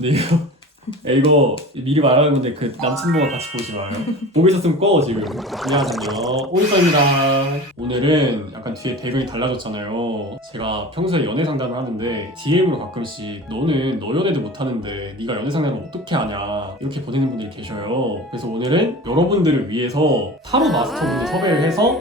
근데 이거 미리 말하는 건데 그 남친분과 같이 보지 마요. 보고 있었으면 꺼 지금. 안녕하세요, 오리서입니다. 오늘은 약간 뒤에 배경이 달라졌잖아요. 제가 평소에 연애 상담을 하는데 DM으로 가끔씩 너는 너 연애도 못하는데 네가 연애 상담을 어떻게 하냐 이렇게 보내는 분들이 계셔요. 그래서 오늘은 여러분들을 위해서 타로 마스터분들 섭외를 해서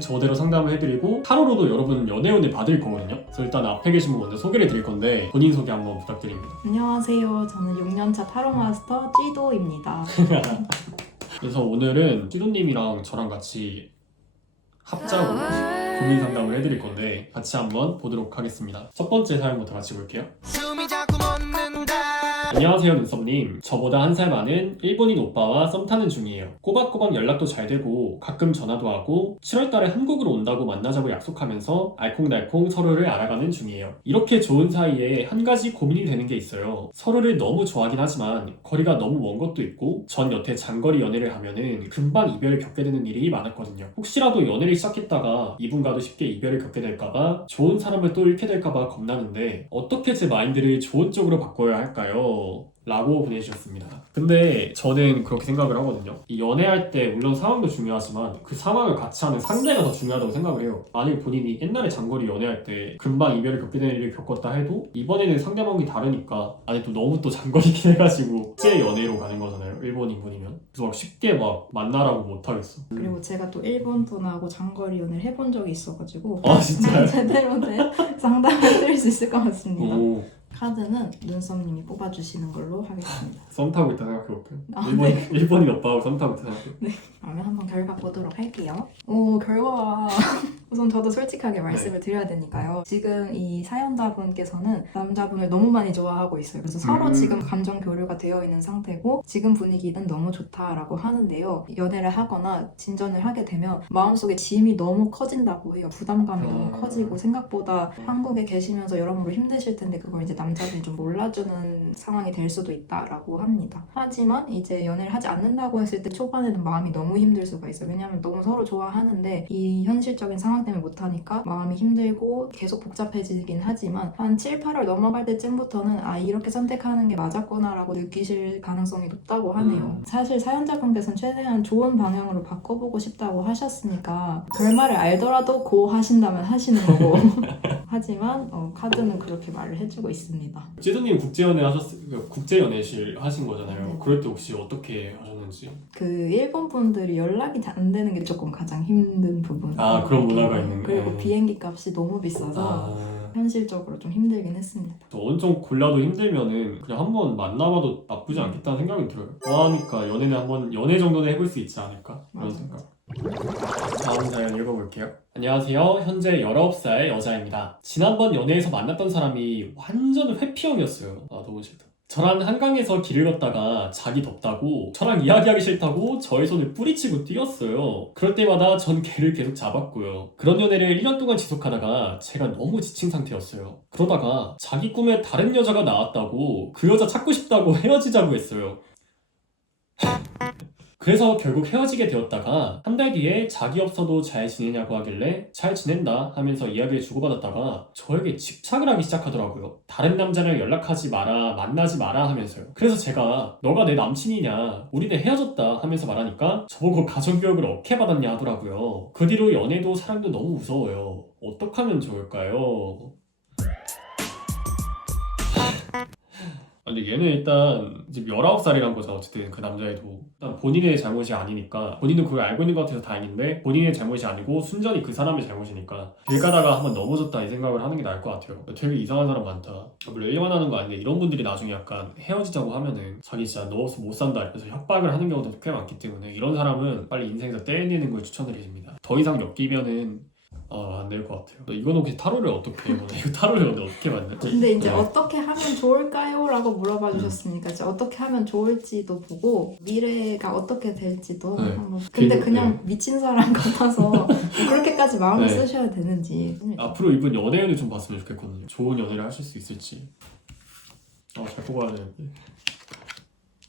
저대로 상담을 해드리고 타로로도 여러분 연애운을 받을 거거든요. 그래서 일단 앞에 계신 분 먼저 소개를 드릴 건데 본인 소개 한번 부탁드립니다. 안녕하세요. 저는 6년차 타로 마스터 찌도입니다. 그래서 오늘은 찌도님이랑 저랑 같이 합작으로 고민 상담을 해드릴 건데 같이 한번 보도록 하겠습니다. 첫 번째 사연부터 같이 볼게요. 안녕하세요 눈썹님. 저보다 한 살 많은 일본인 오빠와 썸 타는 중이에요. 꼬박꼬박 연락도 잘 되고 가끔 전화도 하고 7월달에 한국으로 온다고 만나자고 약속하면서 알콩달콩 서로를 알아가는 중이에요. 이렇게 좋은 사이에 한 가지 고민이 되는 게 있어요. 서로를 너무 좋아하긴 하지만 거리가 너무 먼 것도 있고 전 여태 장거리 연애를 하면은 금방 이별을 겪게 되는 일이 많았거든요. 혹시라도 연애를 시작했다가 이분과도 쉽게 이별을 겪게 될까봐 좋은 사람을 또 잃게 될까봐 겁나는데 어떻게 제 마인드를 좋은 쪽으로 바꿔야 할까요? 라고 보내주셨습니다. 근데 저는 그렇게 생각을 하거든요. 이 연애할 때 물론 상황도 중요하지만 그 상황을 같이 하는 상대가 더 중요하다고 생각을 해요. 만약에 본인이 옛날에 장거리 연애할 때 금방 이별을 겪게 되는 일을 겪었다 해도 이번에는 상대방이 다르니까 아니 또 너무 또 장거리긴 해가지고 국제 연애로 가는 거잖아요. 일본 인분이면. 그래서 막 쉽게 막 만나라고 못하겠어. 그리고 제가 또 일본 분하고 장거리 연애를 해본 적이 있어가지고 아 진짜요? 제대로 된 상담을 해드릴 수 있을 것 같습니다. 오, 카드는 눈썹님이 뽑아주시는 걸로 하겠습니다. 썸 타고 있다 생각해볼게요. 아, 네. 일본인 오빠하고 썸 타고 있다 생각해요. 그러면 한번 결과 보도록 할게요. 오, 결과. 우선 저도 솔직하게 말씀을 드려야 되니까요. 지금 이 사연자분께서는 남자분을 너무 많이 좋아하고 있어요. 그래서 서로 지금 감정 교류가 되어 있는 상태고 지금 분위기는 너무 좋다라고 하는데요. 연애를 하거나 진전을 하게 되면 마음속에 짐이 너무 커진다고 해요. 부담감이 너무 커지고 생각보다 한국에 계시면서 여러모로 힘드실 텐데 그걸 이제 남자분이 좀 몰라주는 상황이 될 수도 있다라고 합니다. 하지만 이제 연애를 하지 않는다고 했을 때 초반에는 마음이 너무 힘들 수가 있어요. 왜냐하면 너무 서로 좋아하는데 이 현실적인 상황 때문에 못하니까 마음이 힘들고 계속 복잡해지긴 하지만 한 7, 8월 넘어갈 때쯤부터는 아 이렇게 선택하는 게 맞았구나 라고 느끼실 가능성이 높다고 하네요. 사실 사연자분께서는 최대한 좋은 방향으로 바꿔보고 싶다고 하셨으니까 결말을 알더라도 고 하신다면 하시는 거고 하지만 카드는 그렇게 말을 해주고 있습니다. 찌드님 국제연애실 하신 거잖아요. 네. 그럴 때 혹시 어떻게 하셨는지? 그 일본 분들이 연락이 잘 안 되는 게 조금 가장 힘든 부분. 아, 그런 문화가 있는 그리고 거예요. 비행기 값이 너무 비싸서 현실적으로 좀 힘들긴 했습니다. 엄청 골라도 힘들면은 그냥 한번 만나봐도 나쁘지 않겠다는 생각이 들어요. 좋아하니까 연애는 한번 연애 정도는 해볼 수 있지 않을까 그런 맞아. 생각. 다음 사연 읽어볼게요. 안녕하세요. 현재 19살 여자입니다. 지난번 연애에서 만났던 사람이 완전 회피형이었어요. 아 너무 싫다. 저랑 한강에서 길을 걷다가 자기 덥다고 저랑 이야기하기 싫다고 저의 손을 뿌리치고 뛰었어요. 그럴 때마다 전 걔를 계속 잡았고요. 그런 연애를 1년 동안 지속하다가 제가 너무 지친 상태였어요. 그러다가 자기 꿈에 다른 여자가 나왔다고 그 여자 찾고 싶다고 헤어지자고 했어요. 그래서 결국 헤어지게 되었다가 한 달 뒤에 자기 없어도 잘 지내냐고 하길래 잘 지낸다 하면서 이야기를 주고받았다가 저에게 집착을 하기 시작하더라고요. 다른 남자랑 연락하지 마라, 만나지 마라 하면서요. 그래서 제가 너가 내 남친이냐, 우리는 헤어졌다 하면서 말하니까 저보고 가정교육을 어떻게 받았냐 하더라고요. 그 뒤로 연애도 사랑도 너무 무서워요. 어떻게 하면 좋을까요? 근데 얘는 일단 지금 19살이란 거죠. 어쨌든 그 남자애도 일단 본인의 잘못이 아니니까 본인은 그걸 알고 있는 것 같아서 다행인데 본인의 잘못이 아니고 순전히 그 사람의 잘못이니까 길 가다가 한번 넘어졌다 이 생각을 하는 게 나을 것 같아요. 되게 이상한 사람 많다. 물론 일만 하는 거 아닌데 이런 분들이 나중에 약간 헤어지자고 하면은 자기 진짜 너 없으면 못 산다 이러면서 협박을 하는 경우도 꽤 많기 때문에 이런 사람은 빨리 인생에서 떼내는 걸 추천드립니다. 더 이상 엮이면은 안 될 것 같아요. 이건 혹시 타로를 어떻게 해보나? 이거 타로를 어떻게 만나? 근데 이제 어떻게 하면 좋을까요? 라고 물어봐 주셨으니까 이제 어떻게 하면 좋을지도 보고 미래가 어떻게 될지도 네. 한번 근데 그리고, 그냥 미친 사람 같아서 뭐 그렇게까지 마음을 네. 쓰셔야 되는지 앞으로 이분 연애운을 좀 봤으면 좋겠거든요. 좋은 연애를 하실 수 있을지. 잘 뽑아야 되는데.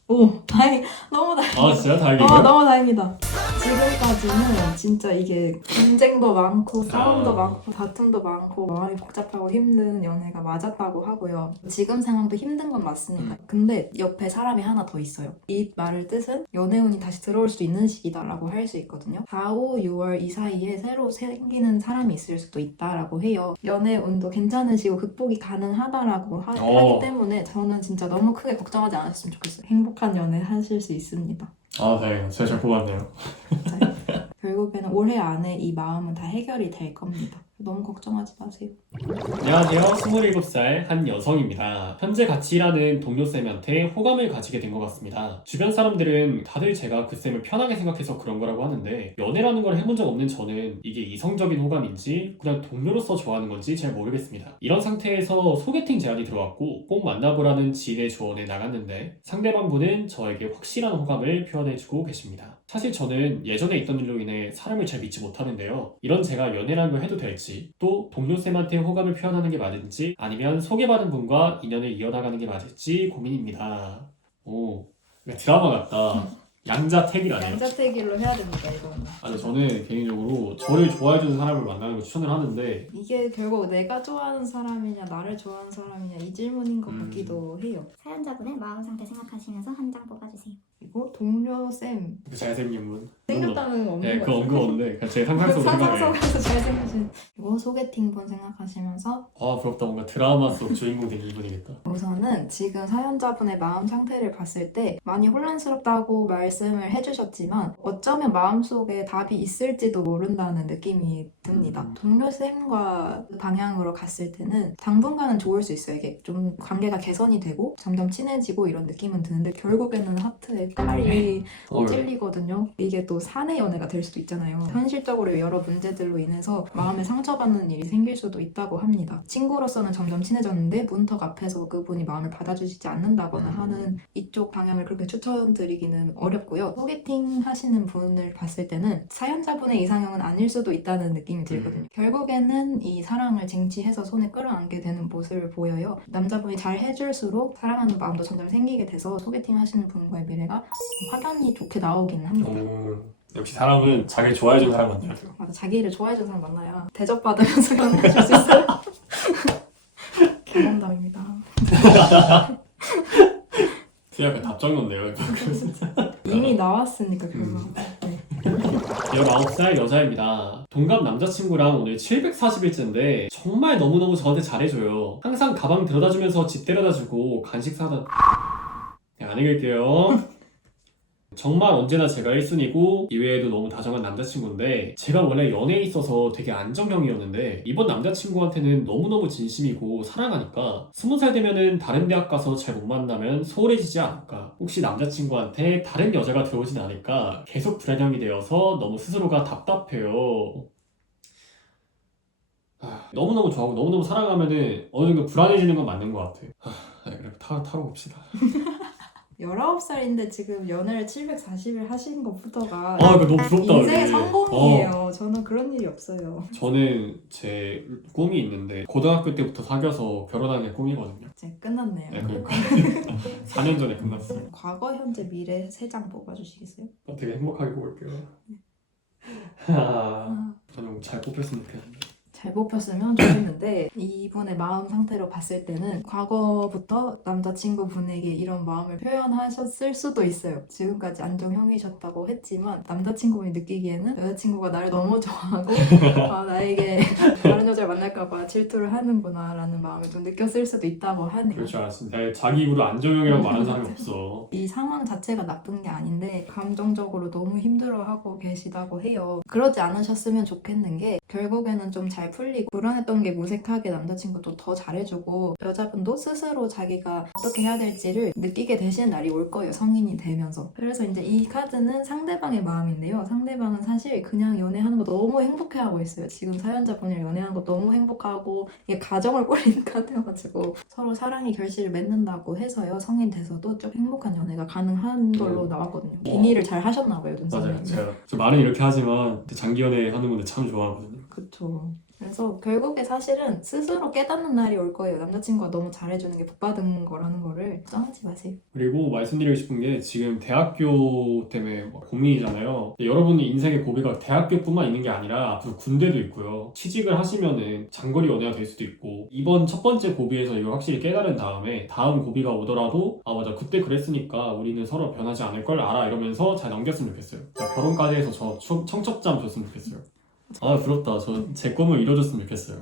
오 다행 너무 다행이다. 진짜 다행이에요? 너무 다행이다. 지금까지는 진짜 이게 분쟁도 많고 싸움도 아. 많고 다툼도 많고 마음이 복잡하고 힘든 연애가 맞았다고 하고요. 지금 상황도 힘든 건 맞습니다. 근데 옆에 사람이 하나 더 있어요. 이 말의 뜻은 연애운이 다시 들어올 수 있는 시기다라고 할 수 있거든요. 4, 5, 6월 이 사이에 새로 생기는 사람이 있을 수도 있다라고 해요. 연애운도 괜찮으시고 극복이 가능하다라고 하기 때문에 저는 진짜 너무 크게 걱정하지 않으셨으면 좋겠어요. 행복한 연애 하실 수 있습니다. 아, 네. 제가 잘 뽑았네요. 결국에는 올해 안에 이 마음은 다 해결이 될 겁니다. 너무 걱정하지 마세요. 안녕하세요. 27살 한 여성입니다. 현재 같이 일하는 동료쌤한테 호감을 가지게 된 것 같습니다. 주변 사람들은 다들 제가 그 쌤을 편하게 생각해서 그런 거라고 하는데 연애라는 걸 해본 적 없는 저는 이게 이성적인 호감인지 그냥 동료로서 좋아하는 건지 잘 모르겠습니다. 이런 상태에서 소개팅 제안이 들어왔고 꼭 만나보라는 지인의 조언에 나갔는데 상대방 분은 저에게 확실한 호감을 표현해주고 계십니다. 사실 저는 예전에 있던 일로 인해 사람을 잘 믿지 못하는데요. 이런 제가 연애라는 걸 해도 될지 또 동료쌤한테 호감을 표현하는 게 맞은지 아니면 소개받은 분과 인연을 이어나가는 게 맞을지 고민입니다. 오, 드라마 같다. 양자택일 아니에요? 양자택일로 해야 됩니다, 이거는. 아니 저는 개인적으로 저를 좋아해주는 사람을 만나는 걸 추천을 하는데 이게 결국 내가 좋아하는 사람이냐 나를 좋아하는 사람이냐 이 질문인 것 같기도 해요. 사연자분의 마음 상태 생각하시면서 한 장 뽑아주세요. 그리고 동료쌤 그 잘생긴 분 생겼다는 건 없는 네, 것 그거 같아요. 언급 없는데 제 상상 속으로 상상 생각해요. 속에서 잘생기신 그리고 소개팅분 생각하시면서 아 부럽다. 뭔가 드라마 속 주인공 된 기분이겠다. 우선은 지금 사연자분의 마음 상태를 봤을 때 많이 혼란스럽다고 말씀을 해주셨지만 어쩌면 마음속에 답이 있을지도 모른다는 느낌이 듭니다. 동료쌤과 그 방향으로 갔을 때는 당분간은 좋을 수 있어요. 이게 좀 관계가 개선이 되고 점점 친해지고 이런 느낌은 드는데 결국에는 하트에 깔이 찔리거든요. 이게 또 사내 연애가 될 수도 있잖아요. 현실적으로 여러 문제들로 인해서 마음에 상처받는 일이 생길 수도 있다고 합니다. 친구로서는 점점 친해졌는데 문턱 앞에서 그분이 마음을 받아주시지 않는다거나 하는 이쪽 방향을 그렇게 추천드리기는 어렵고요. 소개팅 하시는 분을 봤을 때는 사연자분의 이상형은 아닐 수도 있다는 느낌이 들거든요. 결국에는 이 사랑을 쟁취해서 손에 끌어안게 되는 모습을 보여요. 남자분이 잘 해줄수록 사랑하는 마음도 점점 생기게 돼서 소개팅 하시는 분과의 미래가 확연히 좋게 나오기는 합니다. 역시 사람은 자기를 좋아해주는 사람 만나야 돼요. 맞아, 자기를 좋아해주는 사람 만나야 대접받으면서 연애해줄 수 있어요. 경험담입니다. 약간 답장 넣네요. 이미 나왔으니까 결국. 네. 19살 여자입니다. 동갑 남자친구랑 오늘 740일째인데 정말 너무너무 저한테 잘해줘요. 항상 가방 들여다주면서 집 데려다주고 간식 사다... 네, 안 읽을게요. 정말 언제나 제가 1순위고 이외에도 너무 다정한 남자친구인데 제가 원래 연애에 있어서 되게 안정형이었는데 이번 남자친구한테는 너무너무 진심이고 사랑하니까 20살 되면은 다른 대학 가서 잘 못 만나면 소홀해지지 않을까, 혹시 남자친구한테 다른 여자가 들어오진 않을까 계속 불안형이 되어서 너무 스스로가 답답해요. 너무너무 좋아하고 너무너무 사랑하면은 어느 정도 불안해지는 건 맞는 것 같아. 그래 타고 봅시다. 19살인데 지금 연애를 740일 하시는 것부터가 이거 너무 부럽다. 인생의 우리. 성공이에요. 저는 그런 일이 없어요. 저는 제 꿈이 있는데 고등학교 때부터 사귀어서 결혼하는 게 꿈이거든요. 이제 끝났네요. 네, 그러니까 4년 전에 끝났어요. 과거, 현재, 미래 3장 뽑아주시겠어요? 되게 행복하게 뽑을게요. 저는 잘 뽑혔으면 좋겠는데. 잘 뽑혔으면 좋겠는데 이분의 마음 상태로 봤을 때는 과거부터 남자친구분에게 이런 마음을 표현하셨을 수도 있어요. 지금까지 안정형이셨다고 했지만 남자친구분이 느끼기에는 여자친구가 나를 너무 좋아하고 나에게 다른 여자를 만날까봐 질투를 하는구나 라는 마음을 좀 느꼈을 수도 있다고 하네요. 그럴 줄 알았습니다. 내가 자기 입으로 안정형이라고 말하는 사람이 없어. 이 상황 자체가 나쁜 게 아닌데 감정적으로 너무 힘들어하고 계시다고 해요. 그러지 않으셨으면 좋겠는 게 결국에는 좀 잘 풀리고 불안했던 게 무색하게 남자친구도 더 잘해주고 여자분도 스스로 자기가 어떻게 해야 될지를 느끼게 되시는 날이 올 거예요. 성인이 되면서. 그래서 이제 이 카드는 상대방의 마음인데요. 상대방은 사실 그냥 연애하는 거 너무 행복해하고 있어요. 지금 사연자분이랑 연애하는 거 너무 행복하고 이게 가정을 꾸리는 카드여가지고 서로 사랑의 결실을 맺는다고 해서요. 성인 돼서도 좀 행복한 연애가 가능한 걸로 나왔거든요. 빙의를 잘 하셨나 봐요. 맞아요. 눈썹이. 제가 말은 이렇게 하지만 장기 연애 하는 분들 참 좋아하거든요. 그쵸. 그래서 결국에 사실은 스스로 깨닫는 날이 올 거예요. 남자친구가 너무 잘해주는 게 복받은 거라는 거를 걱정하지 마세요. 그리고 말씀드리고 싶은 게 지금 대학교 때문에 고민이잖아요. 여러분이 인생의 고비가 대학교뿐만 있는 게 아니라 앞으로 군대도 있고요. 취직을 하시면은 장거리 연애가 될 수도 있고 이번 첫 번째 고비에서 이걸 확실히 깨달은 다음에 다음 고비가 오더라도 아 맞아 그때 그랬으니까 우리는 서로 변하지 않을 걸 알아 이러면서 잘 넘겼으면 좋겠어요. 자, 결혼까지 해서 저 청첩장 줬으면 좋겠어요. 아 부럽다. 저 제 꿈을 이뤄줬으면 좋겠어요.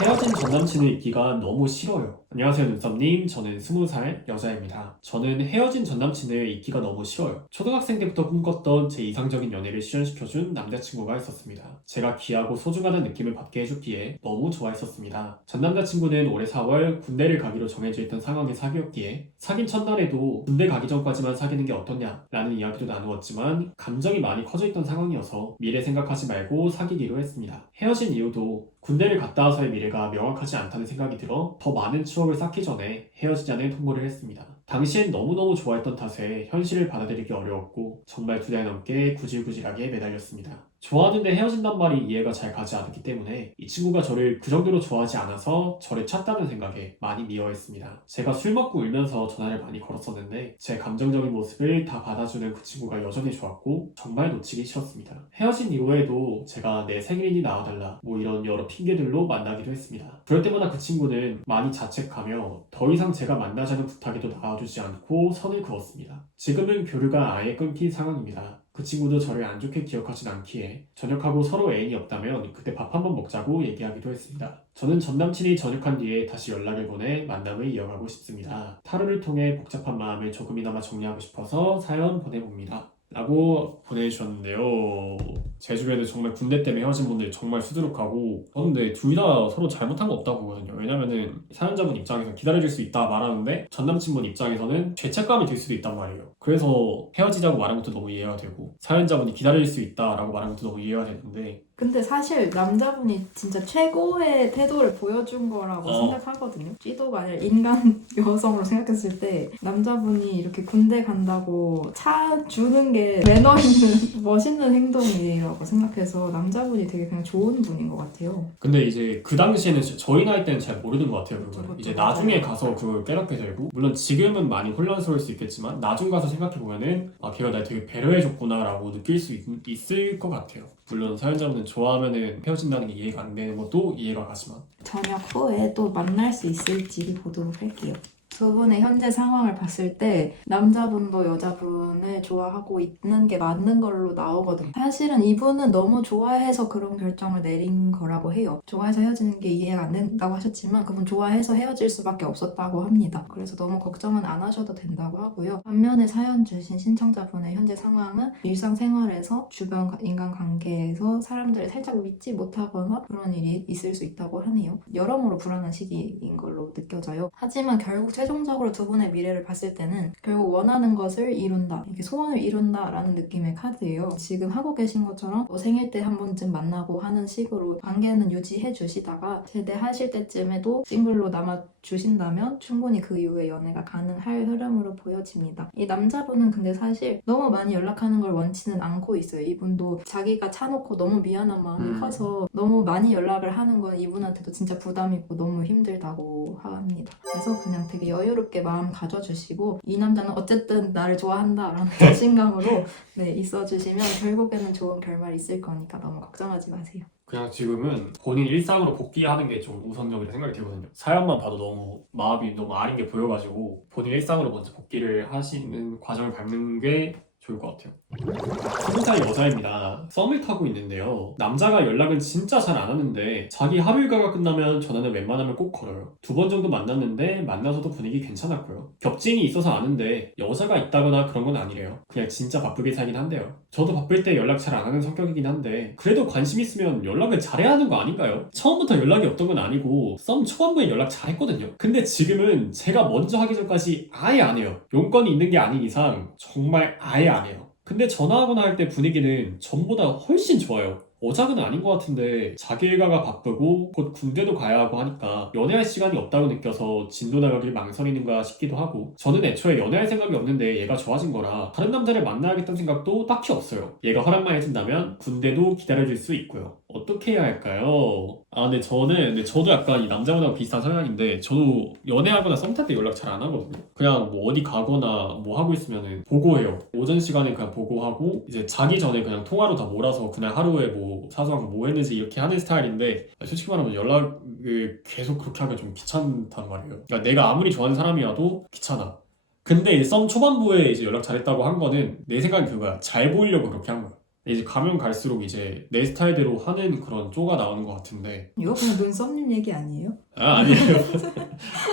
헤어진 전남친을 잊기가 너무 싫어요. 안녕하세요 눈썹님. 저는 20살 여자입니다. 저는 헤어진 전남친을 잊기가 너무 싫어요. 초등학생 때부터 꿈꿨던 제 이상적인 연애를 실현시켜준 남자친구가 있었습니다. 제가 귀하고 소중하다는 느낌을 받게 해줬기에 너무 좋아했었습니다. 전 남자친구는 올해 4월 군대를 가기로 정해져 있던 상황에 사귀었기에 사귄 첫날에도 군대 가기 전까지만 사귀는 게 어떠냐 라는 이야기도 나누었지만 감정이 많이 커져 있던 상황이어서 미래 생각하지 말고 사귀기로 했습니다. 헤어진 이유도 군대를 갔다 와서의 미래가 명확하지 않다는 생각이 들어 더 많은 추억을 쌓기 전에 헤어지자는 통보를 했습니다. 당시엔 너무너무 좋아했던 탓에 현실을 받아들이기 어려웠고 정말 2달 넘게 구질구질하게 매달렸습니다. 좋아하는데 헤어진단 말이 이해가 잘 가지 않았기 때문에 이 친구가 저를 그 정도로 좋아하지 않아서 저를 찾다는 생각에 많이 미워했습니다. 제가 술 먹고 울면서 전화를 많이 걸었었는데 제 감정적인 모습을 다 받아주는 그 친구가 여전히 좋았고 정말 놓치기 싫었습니다. 헤어진 이후에도 제가 내 생일이니 나와달라 뭐 이런 여러 핑계들로 만나기도 했습니다. 그럴 때마다 그 친구는 많이 자책하며 더 이상 제가 만나자는 부탁에도 나와주지 않고 선을 그었습니다. 지금은 교류가 아예 끊긴 상황입니다. 그 친구도 저를 안 좋게 기억하진 않기에 전역하고 서로 애인이 없다면 그때 밥 한번 먹자고 얘기하기도 했습니다. 저는 전 남친이 전역한 뒤에 다시 연락을 보내 만남을 이어가고 싶습니다. 타로를 통해 복잡한 마음을 조금이나마 정리하고 싶어서 사연 보내봅니다. 라고 보내주셨는데요. 제 주변에 정말 군대 때문에 헤어진 분들이 정말 수두룩하고 근데 둘 다 서로 잘못한 거 없다고 보거든요. 왜냐면은 사연자분 입장에서 기다려줄 수 있다 말하는데 전 남친분 입장에서는 죄책감이 들 수도 있단 말이에요. 그래서 헤어지자고 말한 것도 너무 이해가 되고 사연자분이 기다릴 수 있다라고 말한 것도 너무 이해가 되는데 근데 사실 남자분이 진짜 최고의 태도를 보여준 거라고 생각하거든요. 찌도가 아니라 인간 여성으로 생각했을 때 남자분이 이렇게 군대 간다고 차 주는 게 매너 있는 멋있는 행동이라고 생각해서 남자분이 되게 그냥 좋은 분인 것 같아요. 근데 이제 그 당시에는 저희 나이 때는 잘 모르는 것 같아요. 그걸 그것도 이제 맞아요. 나중에 가서 그걸 깨닫게 되고 물론 지금은 많이 혼란스러울 수 있겠지만 나중 가서 생각해보면은 아 걔가 날 되게 배려해줬구나 라고 느낄 수 있을 것 같아요. 물론 사연자분은 좋아하면은 헤어진다는 게 이해가 안 되는 것도 이해가 가지만 전역 후에 또 만날 수 있을지 보도록 할게요. 두 분의 현재 상황을 봤을 때 남자분도 여자분을 좋아하고 있는 게 맞는 걸로 나오거든요. 사실은 이분은 너무 좋아해서 그런 결정을 내린 거라고 해요. 좋아해서 헤어지는 게 이해가 안 된다고 하셨지만 그분 좋아해서 헤어질 수밖에 없었다고 합니다. 그래서 너무 걱정은 안 하셔도 된다고 하고요. 반면에 사연 주신 신청자분의 현재 상황은 일상생활에서 주변 인간관계에서 사람들을 살짝 믿지 못하거나 그런 일이 있을 수 있다고 하네요. 여러모로 불안한 시기인 걸로 느껴져요. 하지만 결국 최종적으로 두 분의 미래를 봤을 때는 결국 원하는 것을 이룬다, 이렇게 소원을 이룬다 라는 느낌의 카드예요. 지금 하고 계신 것처럼 생일 때 한 번쯤 만나고 하는 식으로 관계는 유지해 주시다가 제대하실 때쯤에도 싱글로 남아주신다면 충분히 그 이후에 연애가 가능할 흐름으로 보여집니다. 이 남자분은 근데 사실 너무 많이 연락하는 걸 원치는 않고 있어요. 이분도 자기가 차놓고 너무 미안한 마음이 커서 너무 많이 연락을 하는 건 이분한테도 진짜 부담이고 너무 힘들다고 합니다. 그래서 그냥 되게 여유롭게 마음 가져주시고 이 남자는 어쨌든 나를 좋아한다라는 자신감으로 있어주시면 결국에는 좋은 결말이 있을 거니까 너무 걱정하지 마세요. 그냥 지금은 본인 일상으로 복귀하는 게 좀 우선적이라 생각이 들거든요. 사연만 봐도 너무 마음이 너무 아린 게 보여가지고 본인 일상으로 먼저 복귀를 하시는 과정을 밟는 게 좋을 것 같아요. 20살 여자입니다. 썸을 타고 있는데요. 남자가 연락은 진짜 잘 안 하는데 자기 하루 일과가 끝나면 전화는 웬만하면 꼭 걸어요. 2번 정도 만났는데 만나서도 분위기 괜찮았고요. 겹친이 있어서 아는데 여자가 있다거나 그런 건 아니래요. 그냥 진짜 바쁘게 살긴 한데요. 저도 바쁠 때 연락 잘 안 하는 성격이긴 한데 그래도 관심 있으면 연락을 잘해야 하는 거 아닌가요? 처음부터 연락이 없던 건 아니고 썸 초반부에 연락 잘했거든요. 근데 지금은 제가 먼저 하기 전까지 아예 안 해요. 용건이 있는 게 아닌 이상 정말 아예 안 해요. 근데 전화하거나 할 때 분위기는 전보다 훨씬 좋아요. 어작은 아닌 것 같은데 자기 일가가 바쁘고 곧 군대도 가야 하고 하니까 연애할 시간이 없다고 느껴서 진도 나가길 망설이는가 싶기도 하고 저는 애초에 연애할 생각이 없는데 얘가 좋아진 거라 다른 남자를 만나야겠다는 생각도 딱히 없어요. 얘가 허락만 해준다면 군대도 기다려줄 수 있고요. 어떻게 해야 할까요? 근데 저도 약간 이 남자분하고 비슷한 성향인데, 저도 연애하거나 썸 탈 때 연락 잘 안 하거든요. 그냥 뭐 어디 가거나 뭐 하고 있으면은 보고해요. 오전 시간에 그냥 보고하고, 이제 자기 전에 그냥 통화로 다 몰아서 그냥 하루에 뭐 사소한 거 뭐 했는지 이렇게 하는 스타일인데, 솔직히 말하면 연락을 계속 그렇게 하기가 좀 귀찮단 말이에요. 그러니까 내가 아무리 좋아하는 사람이라도 귀찮아. 근데 썸 초반부에 이제 연락 잘했다고 한 거는 내 생각엔 그거야. 잘 보이려고 그렇게 한 거야. 이제 가면 갈수록 이제 내 스타일대로 하는 그런 쪼가 나오는 것 같은데. 이거 그냥 눈썹님 얘기 아니에요? 아니에요.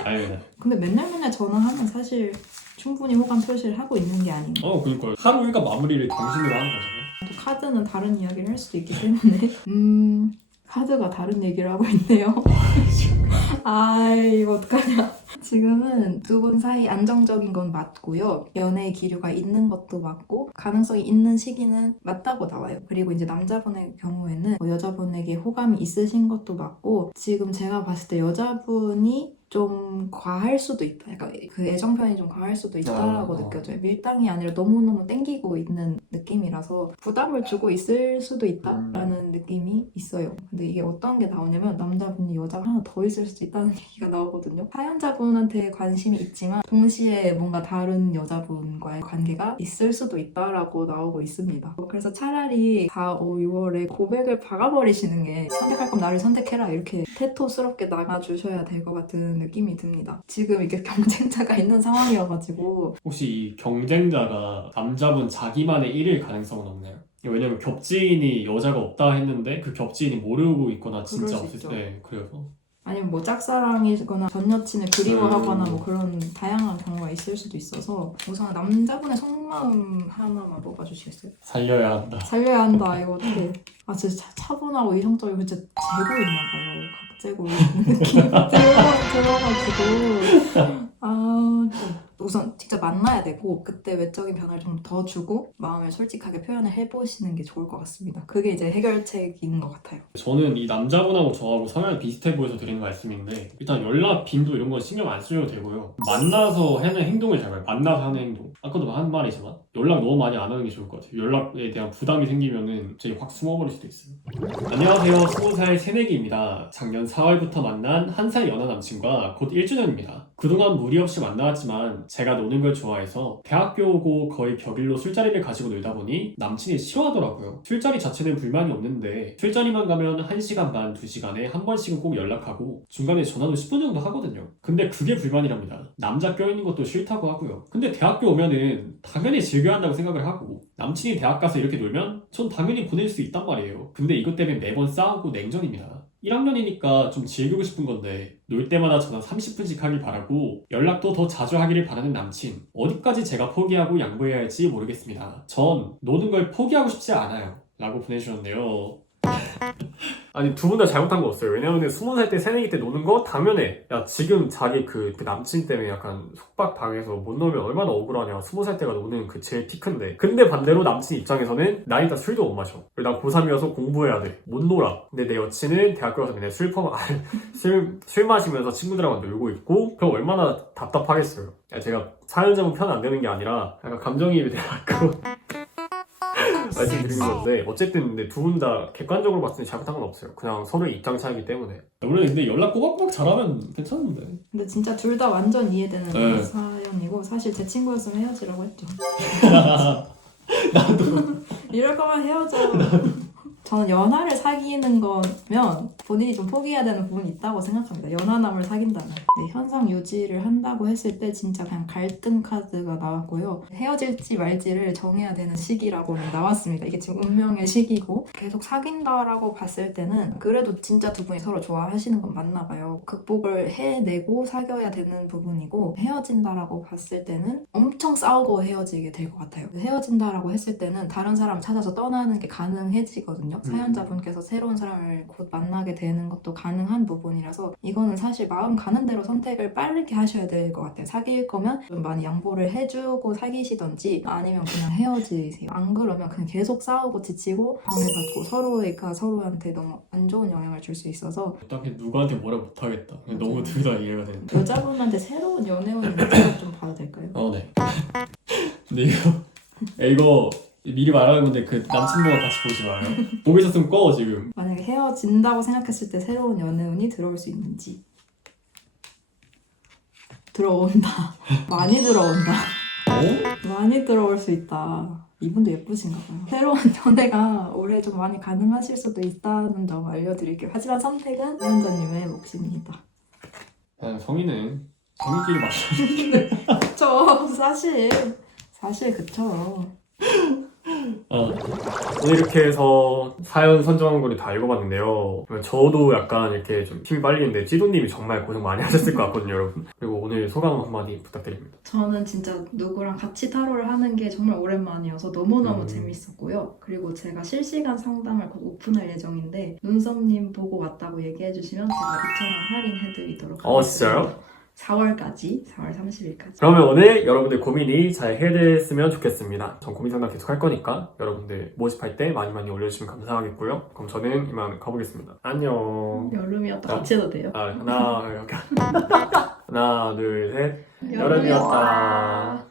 아닙니다. 근데 맨날 전화하면 사실 충분히 호감 표시를 하고 있는 게 아닌가. 그러니까 하루 일과 마무리를 당신으로 하는 거잖아요. 또 카드는 다른 이야기를 할 수도 있기 때문에 카드가 다른 얘기를 하고 있네요. 이거 어떡하냐. 지금은 두 분 사이 안정적인 건 맞고요. 연애의 기류가 있는 것도 맞고 가능성이 있는 시기는 맞다고 나와요. 그리고 이제 남자분의 경우에는 여자분에게 호감이 있으신 것도 맞고, 지금 제가 봤을 때 여자분이 좀 과할 수도 있다. 약간 그 애정 표현이 좀 과할 수도 있다라고 느껴져요. 밀당이 아니라 너무너무 땡기고 있는 느낌이라서 부담을 주고 있을 수도 있다라는 느낌이 있어요. 근데 이게 어떤 게 나오냐면 남자분이 여자가 하나 더 있을 수도 있다는 얘기가 나오거든요. 사연자분한테 관심이 있지만 동시에 뭔가 다른 여자분과의 관계가 있을 수도 있다라고 나오고 있습니다. 그래서 차라리 4, 5, 6월에 고백을 박아버리시는 게, 선택할 거면 나를 선택해라 이렇게 태토스럽게 나가주셔야 될 것 같은 느낌이 듭니다. 지금 이게 경쟁자가 있는 상황이어가지고. 혹시 이 경쟁자가 남자분 자기만의 일일 가능성은 없나요? 왜냐면 겹지인이 여자가 없다 했는데 그 겹지인이 모르고 있거나 진짜 그럴 수 없을 있죠. 때 그래서 아니면 뭐 짝사랑이거나 전 여친을 그리워하거나 뭐 그런 다양한 경우가 있을 수도 있어서, 우선 남자분의 속마음 하나만 뽑아주시겠어요? 살려야 한다. 살려야 한다. 이거 어떻게? 진짜 차분하고 이성적이고 진짜 재고 있나 봐요. 각재고 있는 느낌이 들어가지고. 우선 직접 만나야 되고 그때 외적인 변화를 좀 더 주고 마음을 솔직하게 표현을 해보시는 게 좋을 것 같습니다. 그게 이제 해결책인 것 같아요. 저는 이 남자분하고 저하고 성향이 비슷해 보여서 드리는 말씀인데, 일단 연락 빈도 이런 건 신경 안 쓰셔도 되고요. 만나서 하는 행동을 잘 봐요. 만나서 하는 행동. 아까도 한 말이지만 연락 너무 많이 안 하는 게 좋을 것 같아요. 연락에 대한 부담이 생기면은 갑자기 확 숨어버릴 수도 있어요. 안녕하세요. 20살 새내기입니다. 작년 4월부터 만난 1살 연하 남친과 곧 1주년입니다. 그동안 무리 없이 만나왔지만 제가 노는 걸 좋아해서 대학교 오고 거의 격일로 술자리를 가지고 놀다 보니 남친이 싫어하더라고요. 술자리 자체는 불만이 없는데 술자리만 가면 1시간 반, 2시간에 한 번씩은 꼭 연락하고 중간에 전화도 10분 정도 하거든요. 근데 그게 불만이랍니다. 남자 껴있는 것도 싫다고 하고요. 근데 대학교 오면은 당연히 즐겨야 한다고 생각을 하고, 남친이 대학 가서 이렇게 놀면 전 당연히 보낼 수 있단 말이에요. 근데 이것 때문에 매번 싸우고 냉전입니다. 1학년이니까 좀 즐기고 싶은 건데 놀 때마다 전화 30분씩 하길 바라고 연락도 더 자주 하기를 바라는 남친. 어디까지 제가 포기하고 양보해야 할지 모르겠습니다. 전 노는 걸 포기하고 싶지 않아요. 라고 보내주셨네요. 아니, 두 분 다 잘못한 거 없어요. 왜냐면 20살 때 새내기 때 노는 거 당연해. 야, 지금 자기 그 남친 때문에 약간 속박 당해서 못 놀면 얼마나 억울하냐. 20살 때가 노는 그 제일 피크인데. 근데 반대로 남친 입장에서는 나 일단 술도 못 마셔. 나 고3이어서 공부해야 돼. 못 놀아. 근데 내 여친은 대학교 가서 맨날 술 마시면서 친구들하고 놀고 있고, 그럼 얼마나 답답하겠어요. 야, 제가 사연자분 편 안 되는 게 아니라 약간 감정이입이 돼갖고 말씀드리는 건데, 어쨌든 근데 두 분 다 객관적으로 봤을 때 잘못한 건 없어요. 그냥 서로의 입장 차이기 때문에. 원래 근데 연락 꼬박꼬박 잘하면 괜찮은데. 근데 진짜 둘 다 완전 이해되는 네. 사연이고, 사실 제 친구였으면 헤어지라고 했죠. 나도. 이럴 거면 헤어져. 저는 연하를 사귀는 거면 본인이 좀 포기해야 되는 부분이 있다고 생각합니다. 연하남을 사귄다면. 네, 현상 유지를 한다고 했을 때 진짜 그냥 갈등 카드가 나왔고요. 헤어질지 말지를 정해야 되는 시기라고는 나왔습니다. 이게 지금 운명의 시기고, 계속 사귄다라고 봤을 때는 그래도 진짜 두 분이 서로 좋아하시는 건 맞나 봐요. 극복을 해내고 사귀어야 되는 부분이고, 헤어진다라고 봤을 때는 엄청 싸우고 헤어지게 될 것 같아요. 헤어진다라고 했을 때는 다른 사람 찾아서 떠나는 게 가능해지거든요. 사연자분께서 새로운 사람을 곧 만나게 되는 것도 가능한 부분이라서, 이거는 사실 마음 가는 대로 선택을 빠르게 하셔야 될 것 같아요. 사귈 거면 좀 많이 양보를 해주고 사귀시던지, 아니면 그냥 헤어지세요. 안 그러면 그냥 계속 싸우고 지치고 방해받고 서로가 서로한테 너무 안 좋은 영향을 줄 수 있어서. 딱히 누구한테 뭐라 못하겠다. 너무 둘 다 이해가 되는데. 여자분한테 새로운 연애운을 좀 봐도 될까요? 네. 근데 이거 미리 말하는 건데 그 남친보고 같이 보지 마요. 보고 있었으면 꺼 지금. 만약에 헤어진다고 생각했을 때 새로운 연애운이 들어올 수 있는지. 들어온다. 많이 들어온다. 많이 들어올 수 있다. 이분도 예쁘신가 봐요. 새로운 연애가 올해 좀 많이 가능하실 수도 있다는 점 알려드릴게요. 하지만 선택은 사연자님의 몫입니다. 그냥 성인은 성인끼리 맞춰. 그쵸. 사실 그쵸. 오늘 이렇게 해서 사연 선정한 거를 다 읽어봤는데요. 저도 약간 이렇게 좀 힘이 빨리는데 찌도님이 정말 고생 많이 하셨을 것 같거든요, 여러분. 그리고 오늘 소감 한마디 부탁드립니다. 저는 진짜 누구랑 같이 타로를 하는 게 정말 오랜만이어서 너무너무 재밌었고요. 그리고 제가 실시간 상담을 곧 오픈할 예정인데 눈썹님 보고 왔다고 얘기해 주시면 제가 2,000원 할인해드리도록 하겠습니다. 진짜요? 4월까지, 4월 30일까지. 그러면 오늘 여러분들 고민이 잘 해결됐으면 좋겠습니다. 전 고민 상담 계속 할 거니까 여러분들 모집할 때 많이 많이 올려주시면 감사하겠고요. 그럼 저는 이만 가보겠습니다. 안녕. 여름이었다. 같이 해도 돼요? 하나, 둘, 셋. 여름이었다.